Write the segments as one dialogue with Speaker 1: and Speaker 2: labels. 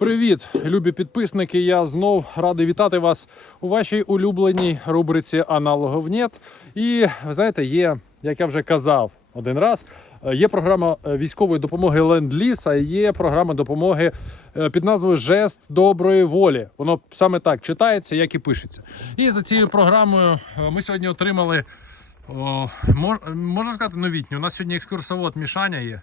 Speaker 1: Привіт, любі підписники! Я знов радий вітати вас у вашій улюбленій рубриці Аналогов нет. І знаєте, є, як я вже казав один раз, е, є програма е, військової допомоги Ленд-Ліз, а є програма допомоги е, під назвою Жест доброї волі. Воно саме так читається, як і пишеться. І за цією програмою е, ми сьогодні отримали. О, мож, можна сказати, новітню. У нас сьогодні екскурсовод Мішаня є.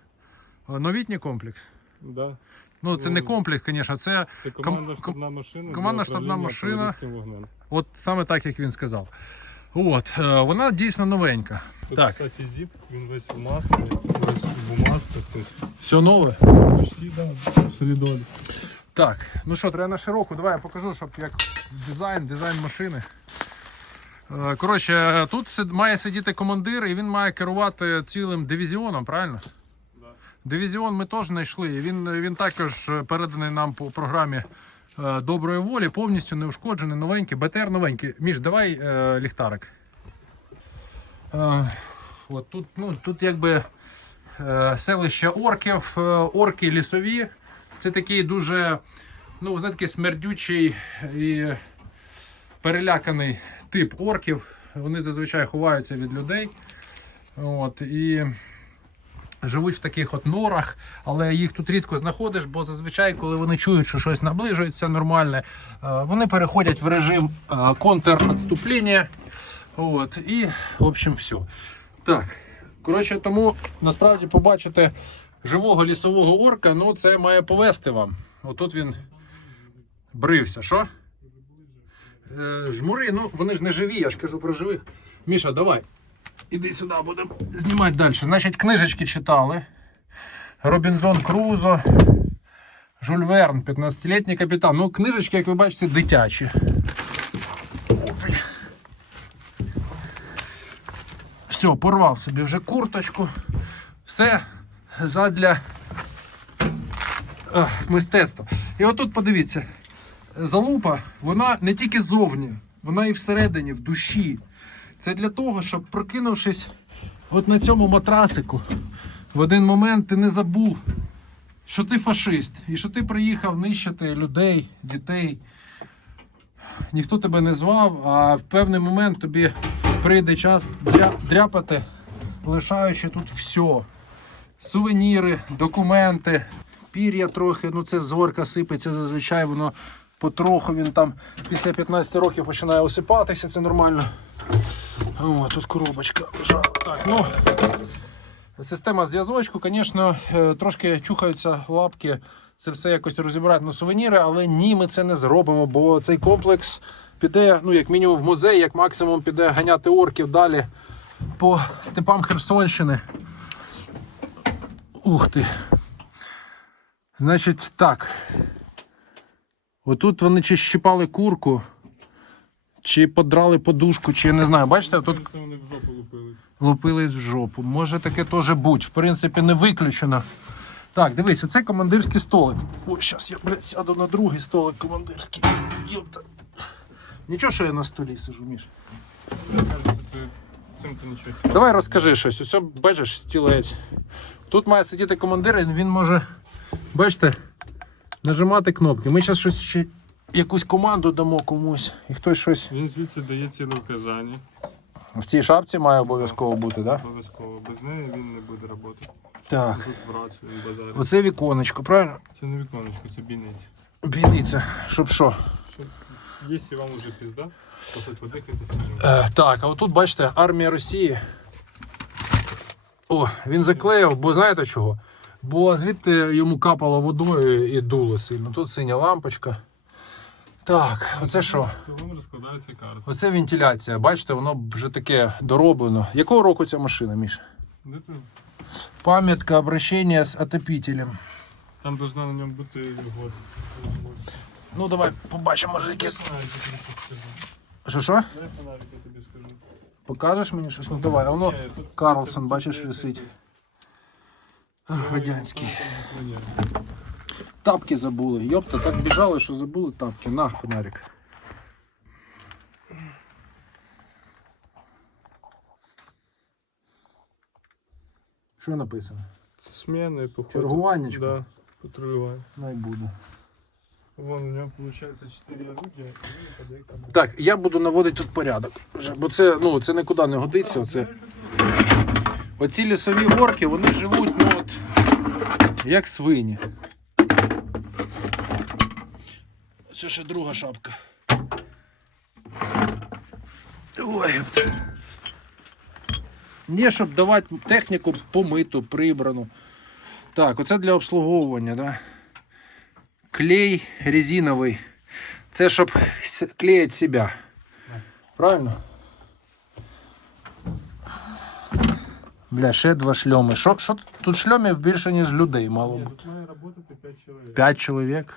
Speaker 1: Новітній комплекс.
Speaker 2: Да.
Speaker 1: Ну, це не комплекс, звісно, це
Speaker 2: Це командна штабна машина.
Speaker 1: командна штабна
Speaker 2: управління
Speaker 1: машина.
Speaker 2: артилерійським вогнем.
Speaker 1: от саме так, як він сказав. От, е, вона дійсно новенька.
Speaker 2: Тут,
Speaker 1: Так.
Speaker 2: кстати, зіп, він весь у маслі, весь у бумажках, тобто
Speaker 1: Все нове.
Speaker 2: почти, да, солідоль.
Speaker 1: Так, ну що, треба на широку. Давай я покажу, щоб як дизайн, дизайн машини. Е, Коротше, тут сид- має сидіти командир і він має керувати цілим дивізіоном, правильно? Дивізіон ми теж знайшли. Він, він також переданий нам по програмі е, доброї волі, повністю неушкоджений, новенький, БТР новенький. Міш, давай е, ліхтарик. Е, от тут, ну, тут якби е, селище орків, е, орки лісові. Це такий дуже, ну, знаєте, смердючий і переляканий тип орків. Вони зазвичай ховаються від людей. От, і живуть в таких от норах, але їх тут рідко знаходиш, бо зазвичай, коли вони чують, що щось наближується нормальне, е, вони переходять в режим е, контрнаступлення. От, і, в общем, все. Так. Коротше, тому насправді побачити живого лісового орка, ну це має повести вам. Отут він брився. Що? Е, жмури, ну вони ж не живі, я ж кажу про живих. Міша, давай. Іди сюди, будемо знімати далі. Значить, книжечки читали. Робінзон Крузо, Жюль Верн, 15-літній капітан. Ну, книжечки, як ви бачите, дитячі. Все, порвав собі вже курточку. Все задля е, мистецтва. І отут подивіться, залупа, вона не тільки зовні, вона і всередині, в душі. Це для того, щоб прокинувшись от на цьому матрасику, в один момент ти не забув, що ти фашист і що ти приїхав нищити людей, дітей. Ніхто тебе не звав, а в певний момент тобі прийде час дряпати, лишаючи тут все. Сувеніри, документи, пір'я трохи, ну це зорка сипеться зазвичай, воно потроху він там після 15 років починає осипатися, це нормально. О, тут коробочка лежала. Так, ну, система зв'язочку, звісно, е, трошки чухаються лапки. Це все якось розібрати на сувеніри, але ні, ми це не зробимо, бо цей комплекс піде, ну, як мінімум, в музей, як максимум піде ганяти орків далі по степам Херсонщини. Ух ти. Значить, так. Отут вони чи щипали курку, чи подрали подушку, чи я не знаю. Бачите, тут
Speaker 2: вони в жопу лупились.
Speaker 1: лупились в жопу. Може таке теж бути. В принципі, не виключено. Так, дивись, оце командирський столик. Ой, зараз я блядь, сяду на другий столик командирський. Йопта. Нічого, що я на столі сижу, Міш.
Speaker 2: Цим нічого.
Speaker 1: Давай розкажи щось. Ось бачиш стілець. Тут має сидіти командир, і він може, бачите, нажимати кнопки. Ми зараз щось ще якусь команду дамо комусь, і хтось щось.
Speaker 2: Він звідси дає ціле вказання.
Speaker 1: В цій шапці має обов'язково бути, так?
Speaker 2: Обов'язково. Без неї він не буде працювати.
Speaker 1: Так.
Speaker 2: Тут він.
Speaker 1: Оце віконечко, правильно?
Speaker 2: Це не віконечко, це бійниць.
Speaker 1: Бійниця, щоб що?
Speaker 2: Що, якщо вам уже пізда, то хоч подихайте свіжим.
Speaker 1: Е, так, а отут бачите, армія Росії. О, він заклеїв, бо знаєте чого? Бо звідти йому капало водою і дуло сильно. Тут синя лампочка. Так, оце що?
Speaker 2: Воно розкладається карта.
Speaker 1: Оце вентиляція. Бачите, воно вже таке дороблено. Якого року ця машина,
Speaker 2: ти?
Speaker 1: Пам'ятка обращення з отопителем.
Speaker 2: Там должна на ньому бути год.
Speaker 1: Ну давай побачимо, може якесь.
Speaker 2: Фонарик, я тобі щось скажу.
Speaker 1: Що що? Покажеш мені щось? Ну давай, а воно Карлсон, бачиш, висить. Радянський. Тапки забули. Йопта, так біжали, що забули тапки. На, фонарик. Що написано?
Speaker 2: Сміни, походу.
Speaker 1: Чергуваннячко?
Speaker 2: Да, патрулювання.
Speaker 1: Най буде.
Speaker 2: Вон у него получается 4 орудия и подойка.
Speaker 1: Так, я буду наводити тут порядок. Бо це, ну, це нікуди не годиться. Оце. Оці лісові горки, вони живуть, ну от, як свині. Це ще друга шапка. Ой. Ні, щоб давати техніку помиту, прибрану. Так, оце для обслуговування, да? Клей резиновий. Це щоб клеїть себе. Правильно? Бля, ще два шльоми. Що, що тут? шльомів більше, ніж людей мало бути.
Speaker 2: работати 5 чоловік.
Speaker 1: П'ять чоловік.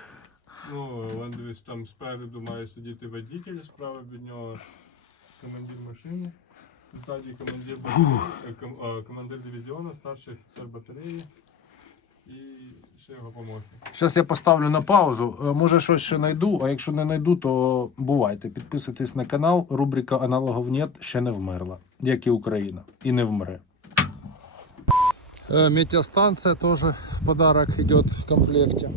Speaker 2: Ну, дивись, там спереду має сидіти водитель, справа від нього командир машини, ззаді командир батареї, е, е, командир дивізіону, старший офіцер батареї і ще його помощник.
Speaker 1: Зараз я поставлю на паузу. Е, Може щось ще знайду, а якщо не знайду, то бувайте. Підписуйтесь на канал. Рубрика Аналогов нет ще не вмерла, як і Україна. І не вмре. Метеостанція теж в подарок йде в комплекті.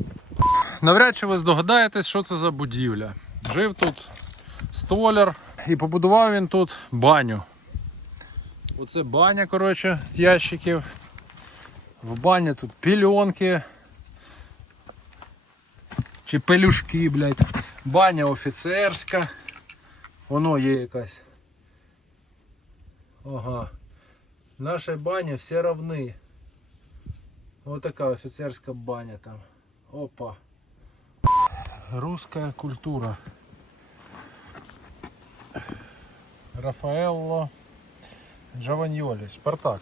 Speaker 1: Навряд чи ви здогадаєтесь, що це за будівля. Жив тут столяр і побудував він тут баню. Оце баня, коротше, з ящиків. В бані тут пільонки. Чи пелюшки, блядь. Баня офіцерська. Воно є якась. Ага. В нашій бані всі равны. Вот така офіцерська баня там. Опа. Русская культура. Рафаэлло Джованьоли. Спартак.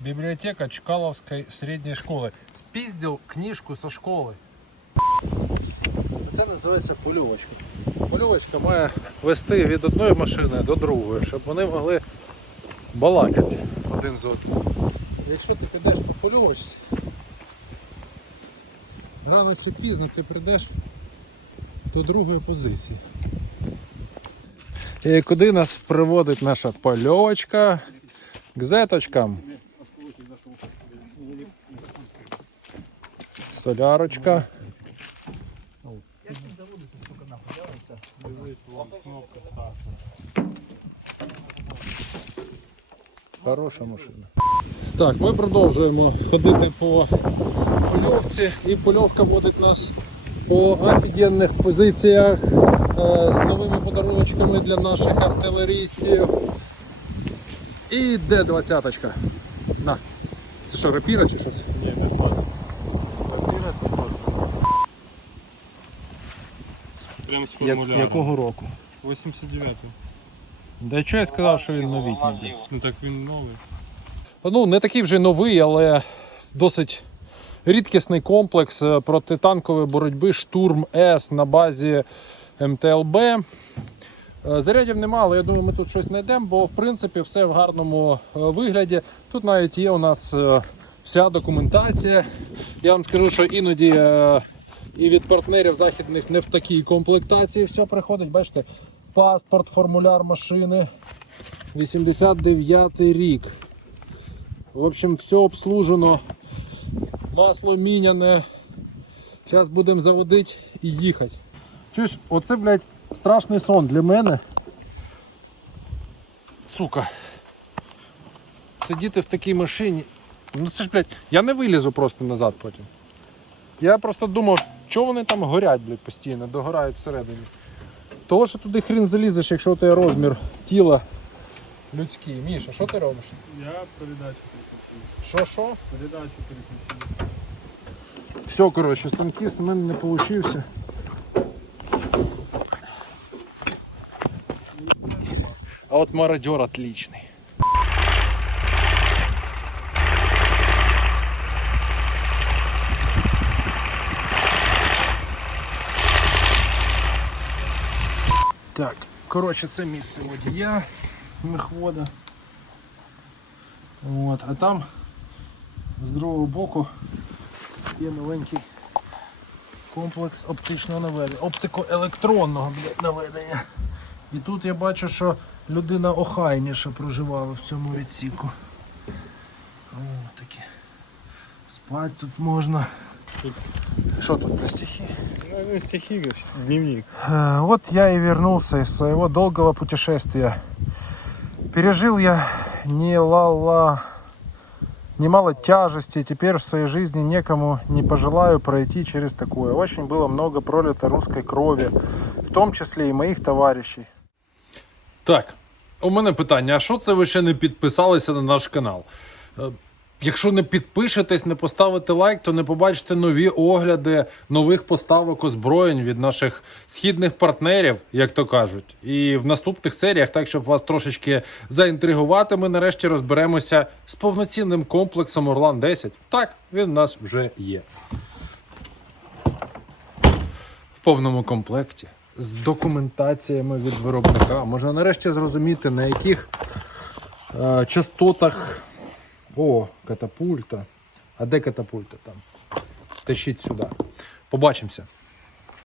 Speaker 1: Библиотека Чкаловской средней школи. Спіздив книжку со школи. Це називається польовочка. Польовочка має вести від одної машини до другої, щоб вони могли балакати один з одним. Якщо ти підеш по польовочці, рано чи пізно ти прийдеш до другої позиції. І куди нас приводить наша польовочка? К зеточкам. Солярочка. Хороша машина. Так, ми продовжуємо ходити по польовці і польовка водить нас по офігенних позиціях е, з новими подаруночками для наших артилерістів. І де двадцяточка? На. Це що, рапіра чи щось?
Speaker 2: Ні, не 20. Квартира це 20. Прям з формуляром.
Speaker 1: року?
Speaker 2: 89
Speaker 1: Да що я сказав, що він новітній.
Speaker 2: Ну так він новий.
Speaker 1: Ну, не такий вже новий, але досить рідкісний комплекс е, протитанкової боротьби Штурм С на базі МТЛБ. Е, Зарядів нема, але я думаю, ми тут щось знайдемо, бо в принципі все в гарному е, вигляді. Тут навіть є у нас вся документація. Я вам скажу, що іноді і від партнерів західних не в такій комплектації все приходить. Бачите, паспорт, формуляр машини. 89 рік. В общем, все обслужено. Масло міняне. Зараз будемо заводити і їхати. Чуєш, оце, блядь, страшний сон для мене. Сука. Сидіти в такій машині. Ну це ж, блядь, я не вилізу просто назад потім. Я просто думав, що вони там горять, блядь, постійно, догорають всередині. Того, що туди хрін залізеш, якщо у тебе розмір тіла людський. Міша, що ти робиш?
Speaker 2: Я передачу переключив.
Speaker 1: Що що?
Speaker 2: Передачу переключив.
Speaker 1: Все, коротше, станкіст у мене не получився. А от мародер отличный. Так, коротше, це місце водія Мехвода. От, а там з другого боку є новенький комплекс оптичного наведення, оптико-електронного наведення. І тут я бачу, що людина охайніше проживала в цьому відсіку. О, такі Спать тут можно. Что тут за стихи?
Speaker 2: Ну, стихи, дневник.
Speaker 1: Вот я и вернулся из своего долгого путешествия. Пережил я не лала немало тяжести. Теперь в своей жизни некому не пожелаю пройти через такое. Очень было много пролито русской крови, в том числе и моих товарищей. Так, у мене питання: а що це ви ще не підписалися на наш канал? Якщо не підпишетесь, не поставите лайк, то не побачите нові огляди нових поставок озброєнь від наших східних партнерів, як то кажуть. І в наступних серіях, так щоб вас трошечки заінтригувати, ми нарешті розберемося з повноцінним комплексом Орлан 10. Так, він у нас вже є. В повному комплекті з документаціями від виробника. Можна нарешті зрозуміти, на яких е, частотах. О, катапульта. А де катапульта там? Тащіть сюди. Побачимося.